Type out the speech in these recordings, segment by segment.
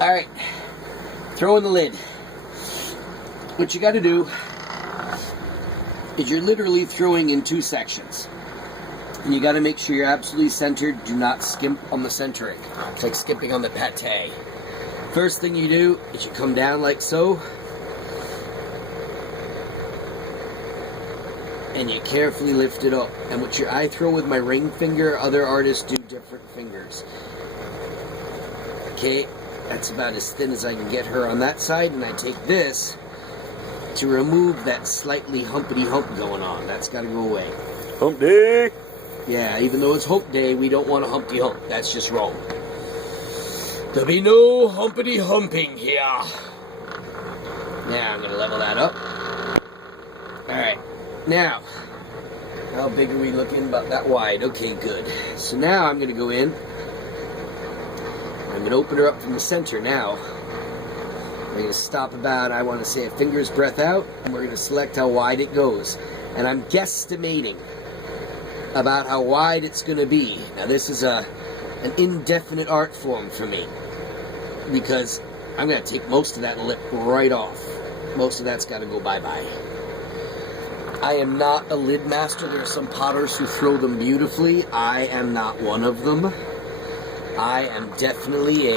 Alright, throw in the lid. What you got to do is you're literally throwing in 2 sections. And you got to make sure you're absolutely centered. Do not skimp on the centering. It's like skimping on the pate. First thing you do is you come down like so. And you carefully lift it up. And what I throw with my ring finger, other artists do different fingers. Okay, that's about as thin as I can get her on that side. And I take this to remove that slightly humpity hump going on. That's got to go away. Hump day! Yeah, even though it's hump day, we don't want a humpty hump. That's just wrong. There'll be no humpity humping here. Now I'm going to level that up. Alright, now, how big are we looking? About that wide. Okay, good. So now I'm going to go in. I'm going to open her up from the center now. I'm going to stop about, I want to say, a finger's breadth out, and we're going to select how wide it goes. And I'm guesstimating about how wide it's going to be. Now this is an indefinite art form for me, because I'm going to take most of that lip right off. Most of that's got to go bye-bye. I am not a lid master. There are some potters who throw them beautifully. I am not one of them. I am definitely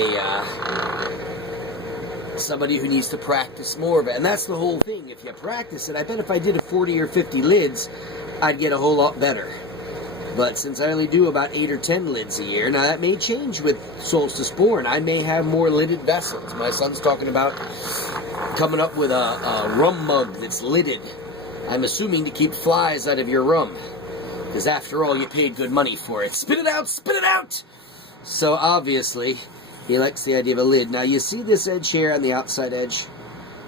somebody who needs to practice more of it. And that's the whole thing. If you practice it, I bet if I did 40 or 50 lids, I'd get a whole lot better. But since I only do about 8 or 10 lids a year, now that may change with Solstice Born. I may have more lidded vessels. My son's talking about coming up with a rum mug that's lidded. I'm assuming to keep flies out of your rum. Because after all, you paid good money for it. Spit it out! Spit it out! So obviously, he likes the idea of a lid. Now you see this edge here on the outside edge?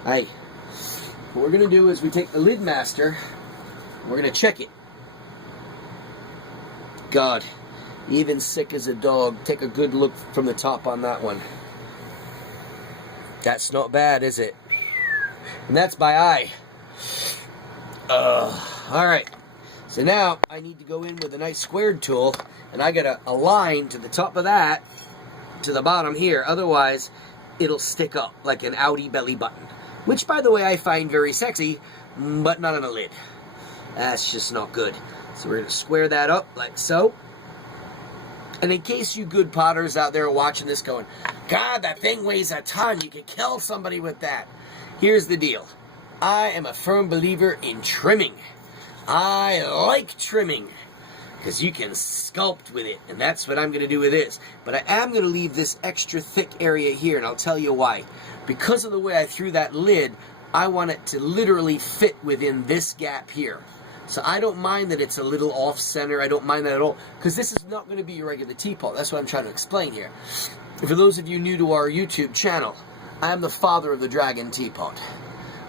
Hey, what we're going to do is we take the lid master, we're going to check it. God, even sick as a dog. Take a good look from the top on that one. That's not bad, is it? And that's by eye. Alright. So now I need to go in with a nice squared tool, and I got a line to the top of that to the bottom here. Otherwise, it'll stick up like an Audi belly button. Which, by the way, I find very sexy, but not on a lid. That's just not good. So we're going to square that up like so. And in case you good potters out there are watching this going, God, that thing weighs a ton. You could kill somebody with that. Here's the deal. I am a firm believer in trimming. I like trimming, because you can sculpt with it, and that's what I'm going to do with this. But I am going to leave this extra thick area here, and I'll tell you why. Because of the way I threw that lid, I want it to literally fit within this gap here. So I don't mind that it's a little off-center. I don't mind that at all, because this is not going to be your regular teapot. That's what I'm trying to explain here. For those of you new to our YouTube channel, I am the father of the dragon teapot.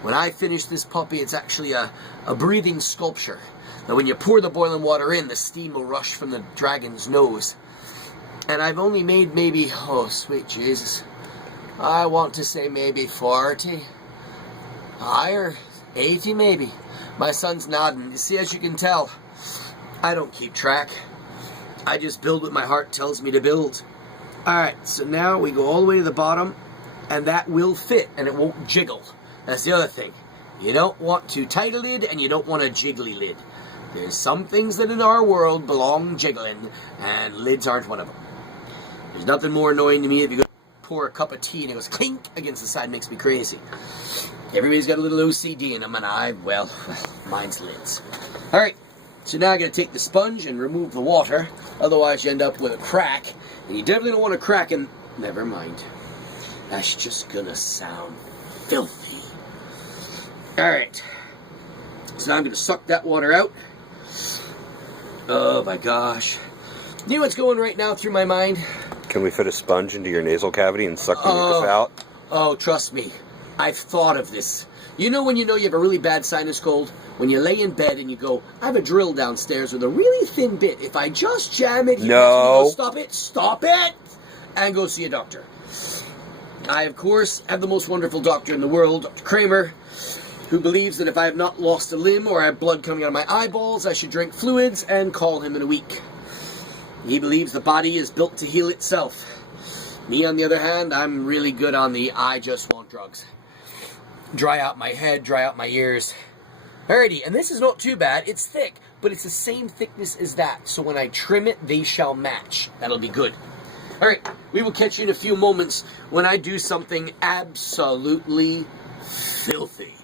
When I finish this puppy, it's actually a breathing sculpture. Now when you pour the boiling water in, the steam will rush from the dragon's nose. And I've only made maybe, oh sweet Jesus, I want to say maybe 40. Higher, 80 maybe. My son's nodding. You see, as you can tell, I don't keep track. I just build what my heart tells me to build. Alright, so now we go all the way to the bottom, and that will fit, and it won't jiggle. That's the other thing. You don't want too tight a lid, and you don't want a jiggly lid. There's some things that in our world belong jiggling, and lids aren't one of them. There's nothing more annoying to me if you go pour a cup of tea and it goes clink against the side. It makes me crazy. Everybody's got a little OCD in them, and well, mine's lids. Alright, so now I'm going to take the sponge and remove the water. Otherwise you end up with a crack, and you definitely don't want a crack in... Never mind. That's just going to sound filthy. Alright, so now I'm going to suck that water out. Oh my gosh. You know what's going right now through my mind? Can we fit a sponge into your nasal cavity and suck the mucus out? Oh, trust me. I've thought of this. You know when you have a really bad sinus cold? When you lay in bed and you go, I have a drill downstairs with a really thin bit. If I just jam it, no. Stop it, and go see a doctor. I, of course, have the most wonderful doctor in the world, Dr. Kramer, who believes that if I have not lost a limb or I have blood coming out of my eyeballs, I should drink fluids and call him in a week. He believes the body is built to heal itself. Me, on the other hand, I'm really good on the I just want drugs. Dry out my head, dry out my ears. Alrighty, and this is not too bad. It's thick, but it's the same thickness as that. So when I trim it, they shall match. That'll be good. Alright, we will catch you in a few moments when I do something absolutely filthy.